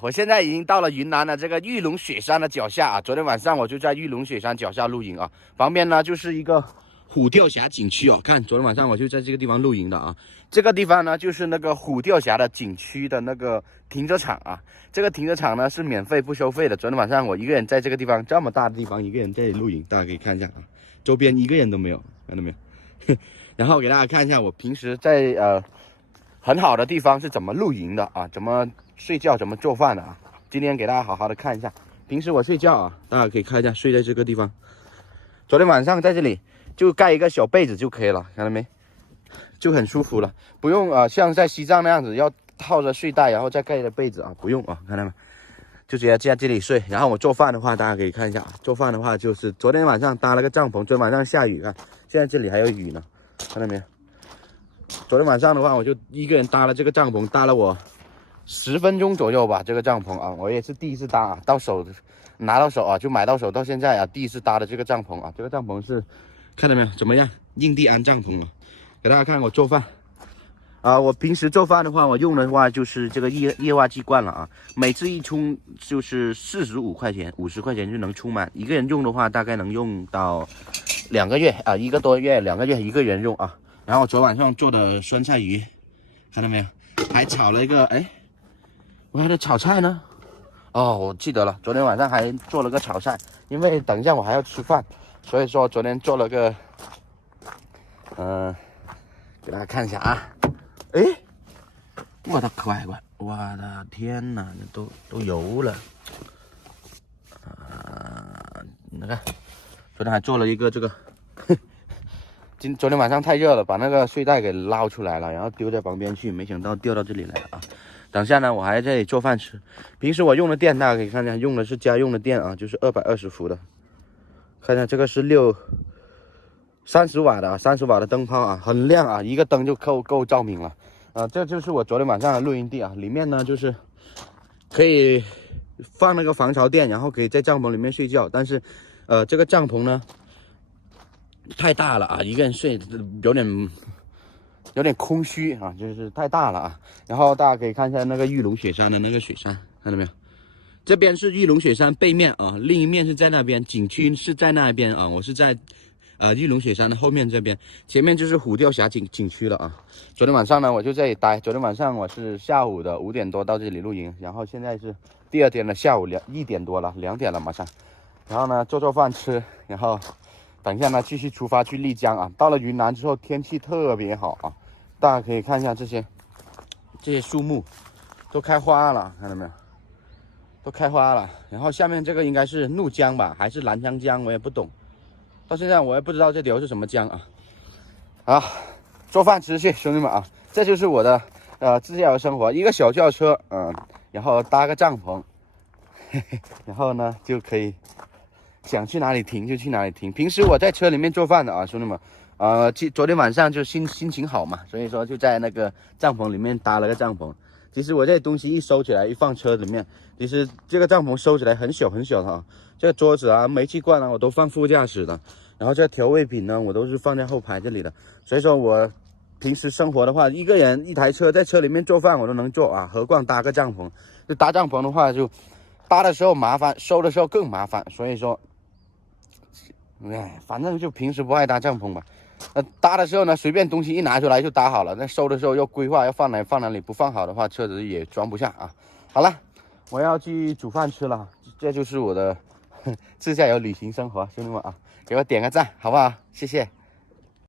我现在已经到了云南的这个玉龙雪山的脚下啊。昨天晚上我就在玉龙雪山脚下露营啊，旁边呢就是一个虎吊峡景区哦。看，昨天晚上我就在这个地方露营的啊。这个地方呢就是那个虎吊峡的景区的那个停车场啊。这个停车场呢是免费不收费的。昨天晚上我一个人在这个地方这么大的地方一个人在这里露营，大家可以看一下啊，周边一个人都没有，看到没有？然后给大家看一下我平时在很好的地方是怎么露营的啊，怎么睡觉怎么做饭的啊。今天给大家好好的看一下，平时我睡觉啊，大家可以看一下，睡在这个地方。昨天晚上在这里就盖一个小被子就可以了，看到没？就很舒服了，不用像在西藏那样子要套着睡袋然后再盖着被子啊，不用啊，看到没？就直接在这里睡。然后我做饭的话，大家可以看一下，做饭的话就是昨天晚上搭了个帐篷，昨天晚上下雨，看现在这里还有雨呢，看到没有？昨天晚上的话，我就一个人搭了这个帐篷，搭了我10分钟左右吧。这个帐篷啊，我也是第一次搭啊，拿到手啊，就买到手到现在啊，第一次搭的这个帐篷啊。这个帐篷是看到没有？怎么样？印第安帐篷啊！给大家看我做饭啊。我平时做饭的话，我用的话就是这个液化气罐了啊。每次一充就是45块钱，50块钱就能充满。一个人用的话，大概能用到2个月啊，1个多月，2个月一个人用啊。然后昨晚上做的酸菜鱼，看到没有？还炒了一个，哎，我还得炒菜呢。哦，我记得了，昨天晚上还做了个炒菜，因为等一下我还要吃饭，所以说昨天做了个，给大家看一下啊。哎，我的乖乖，我的天哪，都油了。你看，昨天还做了一个这个。昨天晚上太热了，把那个睡袋给捞出来了，然后丢在旁边去，没想到掉到这里来了啊！等下呢，我还在这里做饭吃。平时我用的电，大家可以看一下，用的是家用的电啊，就是220伏的。看一下这个是30瓦的啊，30瓦的灯泡啊，很亮啊，一个灯就够照明了啊。这就是我昨天晚上的露营地啊，里面呢就是可以放那个防潮垫，然后可以在帐篷里面睡觉。但是，这个帐篷呢太大了啊，一个人睡有点空虚啊，就是太大了啊。然后大家可以看一下那个玉龙雪山的那个雪山，看到没有？这边是玉龙雪山背面啊，另一面是在那边，景区是在那边啊。我是在玉龙雪山的后面这边，前面就是虎吊峡景区了啊。昨天晚上呢，我就在这里待。昨天晚上我是下午的5点多到这里露营，然后现在是第2天的下午1点多了，2点了马上。然后呢，做饭吃，然后等一下呢，继续出发去丽江啊。到了云南之后，天气特别好啊，大家可以看一下这些树木都开花了，看到没有？都开花了。然后下面这个应该是怒江吧，还是兰江江，我也不懂。到现在我也不知道这条是什么江啊。啊，做饭吃去，兄弟们啊，这就是我的自驾游生活，一个小轿车，然后搭个帐篷，然后呢就可以想去哪里停就去哪里停。平时我在车里面做饭的啊，兄弟们，昨天晚上就心情好嘛，所以说就在那个帐篷里面搭了个帐篷。其实我这东西一收起来，一放车里面，其实这个帐篷收起来很小很小的啊。这个桌子啊、煤气罐啊，我都放副驾驶的。然后这调味品呢，我都是放在后排这里的。所以说我平时生活的话，一个人一台车，在车里面做饭我都能做啊，何况搭个帐篷。就搭帐篷的话，就搭的时候麻烦，收的时候更麻烦。所以说，反正就平时不爱搭帐篷吧。搭的时候呢，随便东西一拿出来就搭好了。那收的时候要规划，要放哪里，不放好的话，车子也装不下啊。好了，我要去煮饭吃了。这就是我的自驾游旅行生活，兄弟们啊，给我点个赞好不好？谢谢。